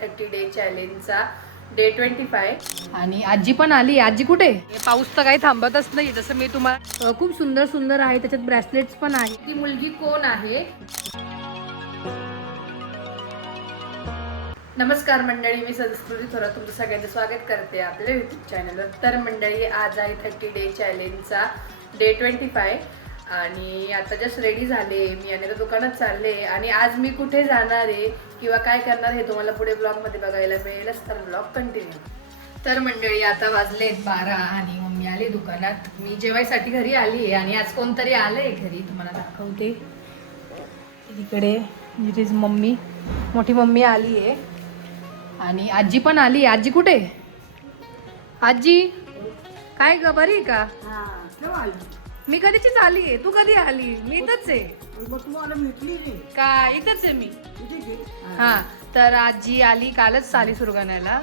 30 day चॅलेंजचा day 25 आणि आजी पण आली. आजी कुठे? पाऊस तर काही थांबतच नाही. जसं मी तुम्हाला खूप सुंदर सुंदर आहे, त्याच्यात ब्रेसलेट्स पण आहे. ती मुलगी कोण आहे? नमस्कार मंडळी, मी संस्कृती थोरात तुमचं सगळ्यांचं स्वागत करते आपल्या यूट्यूब चॅनलवर. तर मंडळी, आज आहे 30 डे चॅलेंजचा डे 25 आणि आता जस्ट रेडी झाले मी आणि दुकानात चालले. आणि आज मी कुठे जाणार आहे किंवा काय करणार हे तुम्हाला पुढे ब्लॉगमध्ये बघायला मिळेलच, तर ब्लॉग कंटिन्यू. तर मंडळी, आता वाजले 12 आणि मम्मी आली दुकानात. मी जेवायसाठी घरी आली आहे आणि आज कोणतरी आलंय घरी, तुम्हाला दाखवते. इकडे इज मम्मी, मोठी मम्मी आली आहे आणि आजी पण आली. आजी कुठे? आजी काय ग, बरी आहे का? मी कधीचीच आली आहे. तू कधी आली? मी इथंच आहे का? इथंच आहे मी. हा, तर आजी आली, कालच आली सुरगाण्याला.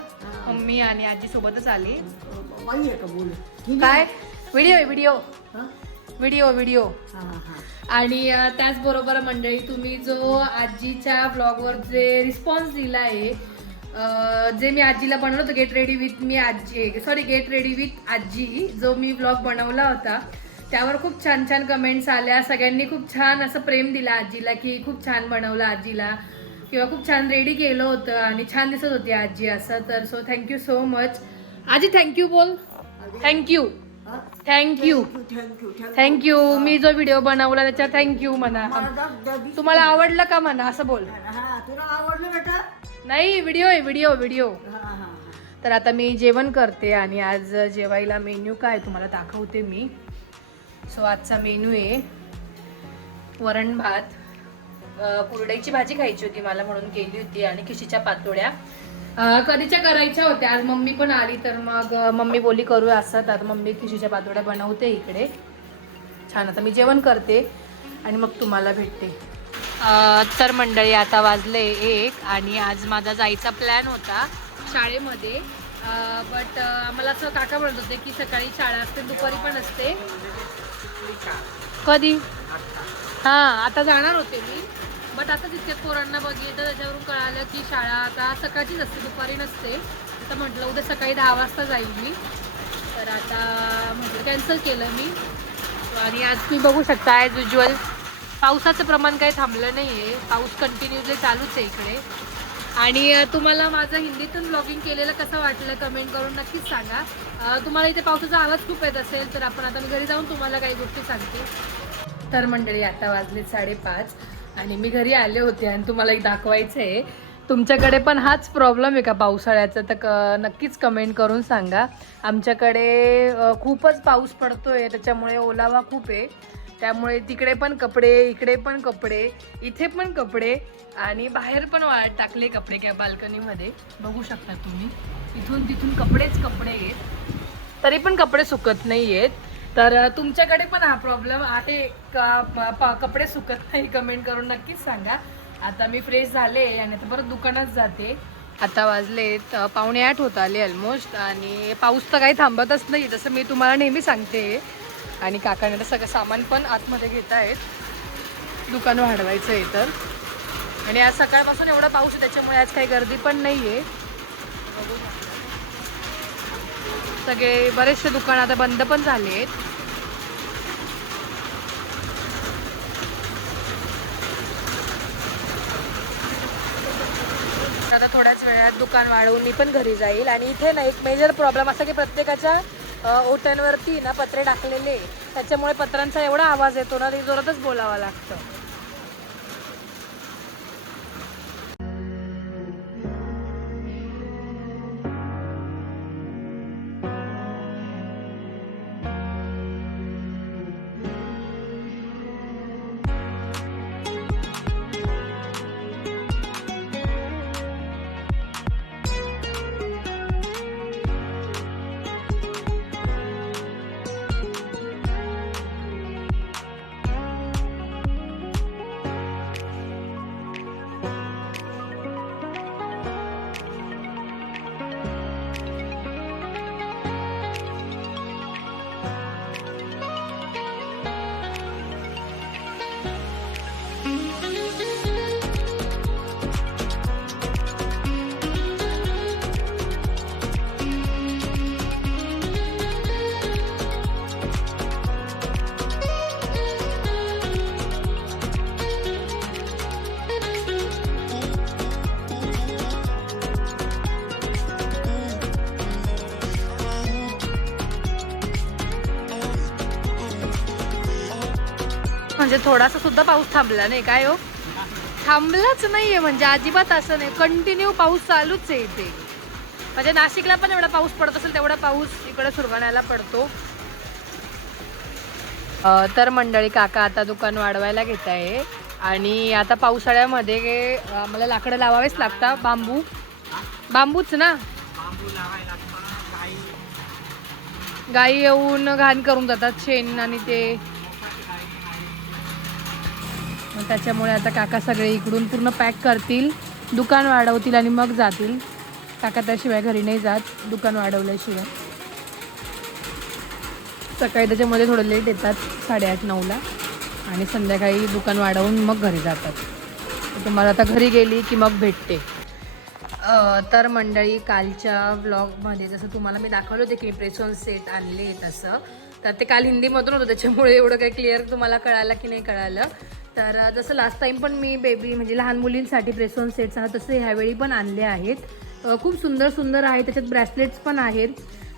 मम्मी आणि आजी सोबतच आली. काय व्हिडिओ व्हिडिओ व्हिडिओ व्हिडिओ आणि त्याचबरोबर मंडळी, तुम्ही जो आजीच्या ब्लॉगवर जे रिस्पॉन्स दिला आहे, जे मी आजीला बनवलं होतं गेट रेडी विथ मी आजी, गेट रेडी विथ आजी, जो मी ब्लॉग बनवला होता, त्यावर खूप छान छान कमेंट्स आल्या. सगळ्यांनी खूप छान असं प्रेम दिला आजीला, की खूप छान बनवलं आजीला, किंवा खूप छान रेडी केलं होतं आणि छान दिसत होती आजी असं. तर सो थँक्यू सो मच आजी. थँक्यू बोल. Thank you thank you thank you. मी जो व्हिडिओ बनवला त्याच्यात थँक्यू म्हणा. तुम्हाला आवडलं का म्हणा, असं बोल. नाही, व्हिडिओ आहे, व्हिडिओ व्हिडिओ. तर आता मी जेवण करते आणि आज जेवायला मेन्यू काय तुम्हाला दाखवते मी. सो आजचा मेन्यू आहे वरण भात, कुरडईची भाजी खायची होती मला म्हणून केली होती, आणि खिशीच्या पातोड्या कधीच्या करायच्या होत्या. आज मम्मी पण आली तर मग मम्मी बोली करूया असं, तर मम्मी खिशीच्या पातोड्या बनवते इकडे. छान. आता मी जेवण करते आणि मग तुम्हाला भेटते. तर मंडळी, आता वाजले 1 आणि आज माझा जायचा प्लॅन होता शाळेमध्ये, बट आम्हाला असं काका म्हणत होते की सकाळी शाळा असते, दुपारी पण असते. कधी? हां, आता जाणार होते मी, बट आता तितक्यात पोरांना बघितलं त्याच्यावरून कळालं की शाळा आता सकाळचीच असते, दुपारी नसते. तर म्हटलं उद्या सकाळी 10 वाजता जाईल मी, तर आता म्हटलं कॅन्सल केलं मी. आणि आज तुम्ही बघू शकता ॲज युज्युअल पावसाचं प्रमाण काही थांबलं नाही आहे, पाऊस कंटिन्युअसली चालूच आहे इकडे. आणि तुम्हाला माझं हिंदीतून ब्लॉगिंग केलेलं कसं वाटलं कमेंट करून नक्कीच सांगा. तुम्हाला इथे पावसाचा आवाज खूप येत असेल तर आपण आता मी घरी जाऊन तुम्हाला काही गोष्टी सांगते. तर मंडळी, आता वाजले 5:30 आणि मी घरी आले होते आणि तुम्हाला एक दाखवायचं आहे. तुमच्याकडे पण हाच प्रॉब्लेम आहे का पावसाळ्याचा? तर नक्कीच कमेंट करून सांगा. आमच्याकडे खूपच पाऊस पडतोय, त्याच्यामुळे ओलावा खूप आहे. त्यामुळे तिकडे पण कपडे, इकडे पण कपडे, इथे पण कपडे, आणि बाहेर पण वाळत टाकले कपडे काय बाल्कनीमध्ये. बघू शकता तुम्ही, इथून तिथून कपडेच कपडे आहेत, तरी पण कपडे सुकत नाही आहेत. तर तुमच्याकडे पण हा प्रॉब्लेम आहे का कपडे सुकत नाही? कमेंट करून नक्कीच सांगा. आता मी फ्रेश झाले आणि आता परत दुकानात जाते. आता वाजले 7:45 होत आले ऑलमोस्ट, आणि पाऊस तर काही थांबतच नाही, जसं मी तुम्हाला नेहमी सांगते. आणि काकाने तर सगळं सामान पण आतमध्ये घेत आहेत, दुकान वाढवायचं आहे तर. आणि आज सकाळपासून एवढा पाऊस आहे, त्याच्यामुळे आज काही गर्दी पण नाही आहे. सगळे बरेचसे दुकान आता बंद पण झाले आहेत. आता थोड्याच वेळात दुकान वाढवून मी पण घरी जाईल. आणि इथे ना एक मेजर प्रॉब्लेम असा की प्रत्येकाच्या ओट्यांवरती ना पत्रे टाकलेले, त्याच्यामुळे पत्रांचा एवढा आवाज येतो ना, ते जोरातच बोलावं लागतं. म्हणजे थोडासा सुद्धा पाऊस थांबला नाही. काय हो, थांबलाच नाहीये म्हणजे अजिबात असं नाही, कंटिन्यू पाऊस चालूच आहे इथे. म्हणजे नाशिकला पण एवढा पाऊस पडत असेल तेवढा पाऊस इकडे सुरगाण्याला पडतो. तर मंडळी काका आता दुकान वाढवायला घेत आहे आणि आता पावसाळ्यामध्ये आम्हाला लाकडं लावावेच लागतात. बांबूच ना, गाई येऊन घाण करून जातात शेण आणि ते, मग त्याच्यामुळे आता काका सगळे इकडून पूर्ण पॅक करतील, दुकान वाढवतील आणि मग जातील. काका त्याशिवाय घरी नाही जात दुकान वाढवल्याशिवाय. सकाळी त्याच्यामध्ये थोडं लेट येतात 8:30-9ला आणि संध्याकाळी दुकान वाढवून मग घरी जातात. तुम्हाला आता घरी गेली की मग भेटते. तर मंडळी कालच्या व्लॉगमध्ये जसं तुम्हाला मी दाखवलं होते की प्रेस ऑन सेट आणले तसं, तर ते काल हिंदीमधून होतं त्याच्यामुळे एवढं काही क्लिअर तुम्हाला कळालं की नाही कळालं. तर जसं लास्ट टाईम पण मी बेबी म्हणजे लहान मुलींसाठी प्रेस ऑन सेट्स आहे तसं ह्यावेळी पण आणले आहेत. खूप सुंदर सुंदर आहे, त्याच्यात ब्रेसलेट्स पण आहेत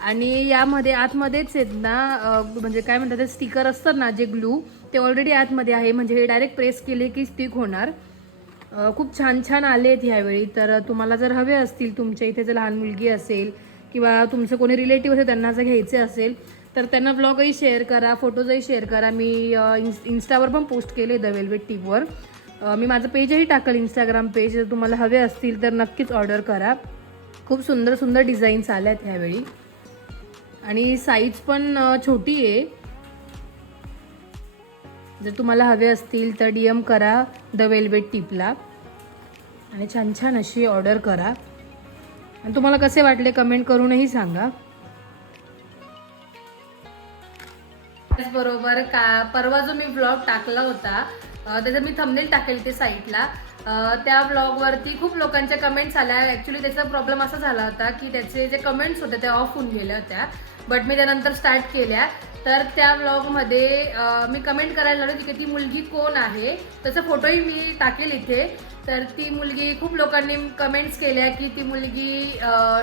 आणि यामध्ये आतमध्येच आहेत ना म्हणजे काय म्हणतात ते स्टिकर असतात ना जे ग्लू, ते ऑलरेडी आतमध्ये आहे. म्हणजे हे डायरेक्ट प्रेस केले की स्टिक होणार. खूप छान छान आले आहेत ह्यावेळी. तर तुम्हाला जर हवे असतील, तुमच्या इथे जर लहान मुलगी असेल किंवा तुमचं कोणी रिलेटिव्ह असेल त्यांना जर घ्यायचे असेल तर त्यांना ब्लॉगही शेअर करा, फोटोजही शेअर करा. मी इन्स्टावर पण पोस्ट केले द वेल्वेट टिपवर. मी माझं पेजही टाकल, इंस्टाग्राम पेज. जर तुम्हाला हवे असतील तर नक्कीच ऑर्डर करा. खूप सुंदर सुंदर डिझाईन्स आल्या आहेत ह्यावेळी आणि साईज पण छोटी आहे. जर तुम्हाला हवे असतील तर DM करा द वेल्वेट टिपला आणि छान छान अशी ऑर्डर करा. आणि तुम्हाला कसे वाटले कमेंट करूनही सांगा. त्याचबरोबर परवा जो मी व्लॉग टाकला होता त्याचा मी थंबनेल टाकेल ते साईटला. त्या व्लॉगवरती खूप लोकांच्या कमेंट्स आल्या. ॲक्च्युली त्याचा प्रॉब्लेम असा झाला होता की त्याचे जे कमेंट्स होते त्या ऑफ होऊन गेल्या होत्या, बट मी त्यानंतर स्टार्ट केल्या. तर त्या व्लॉगमध्ये मी कमेंट करायला लागलो की ती मुलगी कोण आहे, त्याचा फोटोही मी टाकेल इथे. तर ती मुलगी खूप लोकांनी कमेंट्स केल्या की ती मुलगी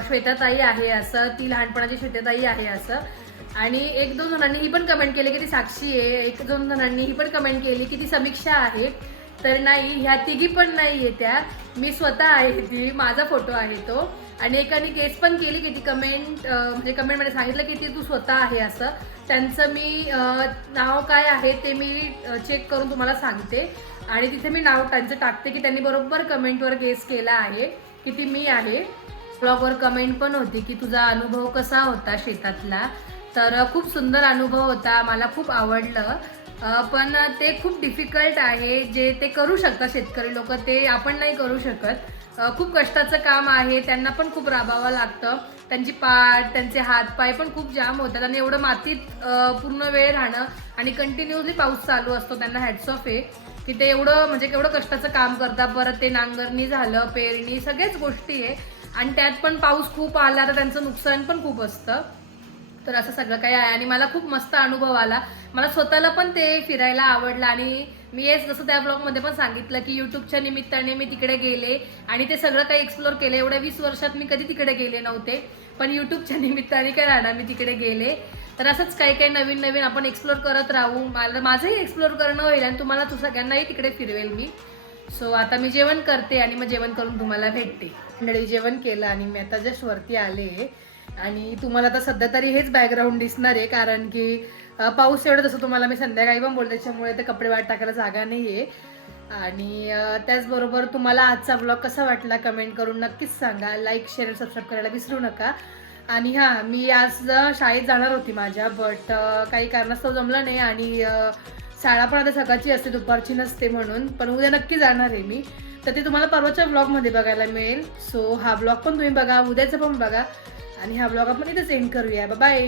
श्वेताताई आहे असं, ती लहानपणाची श्वेताताई आहे असं. आणि 1-2 जणांनी ही पण कमेंट केली की ती साक्षी आहे. 1-2 जणांनी ही पण कमेंट केली की ती समीक्षा आहे. तर नाही, ह्या तिघी पण नाही आहे त्या, मी स्वतः आहे ती, माझा फोटो आहे तो. आणि एकाने गेस पण केली की ती म्हणजे कमेंटमध्ये सांगितलं की ती तू स्वतः आहे असं. त्यांचं मी नाव काय आहे ते मी चेक करून तुम्हाला सांगते आणि तिथे मी नाव त्यांचं टाकते की त्यांनी बरोबर कमेंटवर गेस केला आहे की ती मी आहे. ब्लॉगवर कमेंट पण होती की तुझा अनुभव कसा होता शेतातला. तर खूप सुंदर अनुभव होता, मला खूप आवडलं. पण ते खूप डिफिकल्ट आहे, जे ते करू शकतात शेतकरी लोक, ते आपण नाही करू शकत. खूप कष्टाचं काम आहे, त्यांना पण खूप राबावं लागतं. त्यांची पाठ, त्यांचे हातपाय पण खूप जाम होतात आणि एवढं मातीत पूर्ण वेळ राहणं आणि कंटिन्युअसली पाऊस चालू असतो. त्यांना हॅट्स ऑफ आहे की ते एवढं म्हणजे केवढं कष्टाचं काम करतात. परत ते नांगरणी झालं, पेरणी, सगळ्याच गोष्टी आहे आणि त्यात पण पाऊस खूप आला तर त्यांचं नुकसान पण खूप असतं. तर असं सगळं काही आहे आणि मला खूप मस्त अनुभव आला. मला स्वतःला पण ते फिरायला आवडलं आणि मी जसं त्या ब्लॉगमध्ये पण सांगितलं की यूट्यूबच्या निमित्ताने मी तिकडे गेले आणि ते सगळं काही एक्सप्लोर केलं. एवढ्या 20 वर्षात मी कधी तिकडे गेले नव्हते, पण यूट्यूबच्या निमित्ताने काय राहणार, मी तिकडे गेले. तर असंच काही काही नवीन नवीन आपण एक्सप्लोर करत राहू. माझंही एक्सप्लोर करणं होईल आणि तुम्हाला सगळ्यांनाही तिकडे फिरवेल मी. सो आता मी जेवण करते आणि मग जेवण करून तुम्हाला भेटते. मंडळी जेवण केलं आणि मी आता जस्ट वरती आले आणि तुम्हाला आता सध्या तरी हेच बॅकग्राऊंड दिसणार आहे कारण की पाऊस एवढं, तसं तुम्हाला मी संध्याकाळी पण बोलते, त्याच्यामुळे ते कपडे वाट टाकायला जागा नाही आहे. आणि त्याचबरोबर तुम्हाला आजचा ब्लॉग कसा वाटला कमेंट करून नक्कीच सांगा. लाईक, शेअर, सबस्क्राईब करायला विसरू नका. आणि हां, मी आज शाळेत जाणार होती माझ्या, बट काही कारणास्तव जमलं नाही आणि शाळा पण आता सकाळची असते, दुपारची नसते म्हणून. पण उद्या नक्की जाणार आहे मी, तर ते तुम्हाला परवाच्या ब्लॉगमध्ये बघायला मिळेल. सो हा ब्लॉग पण तुम्ही बघा, उद्याचं पण बघा आणि हा ब्लॉग आपण इथेच एंड करूया. बाय.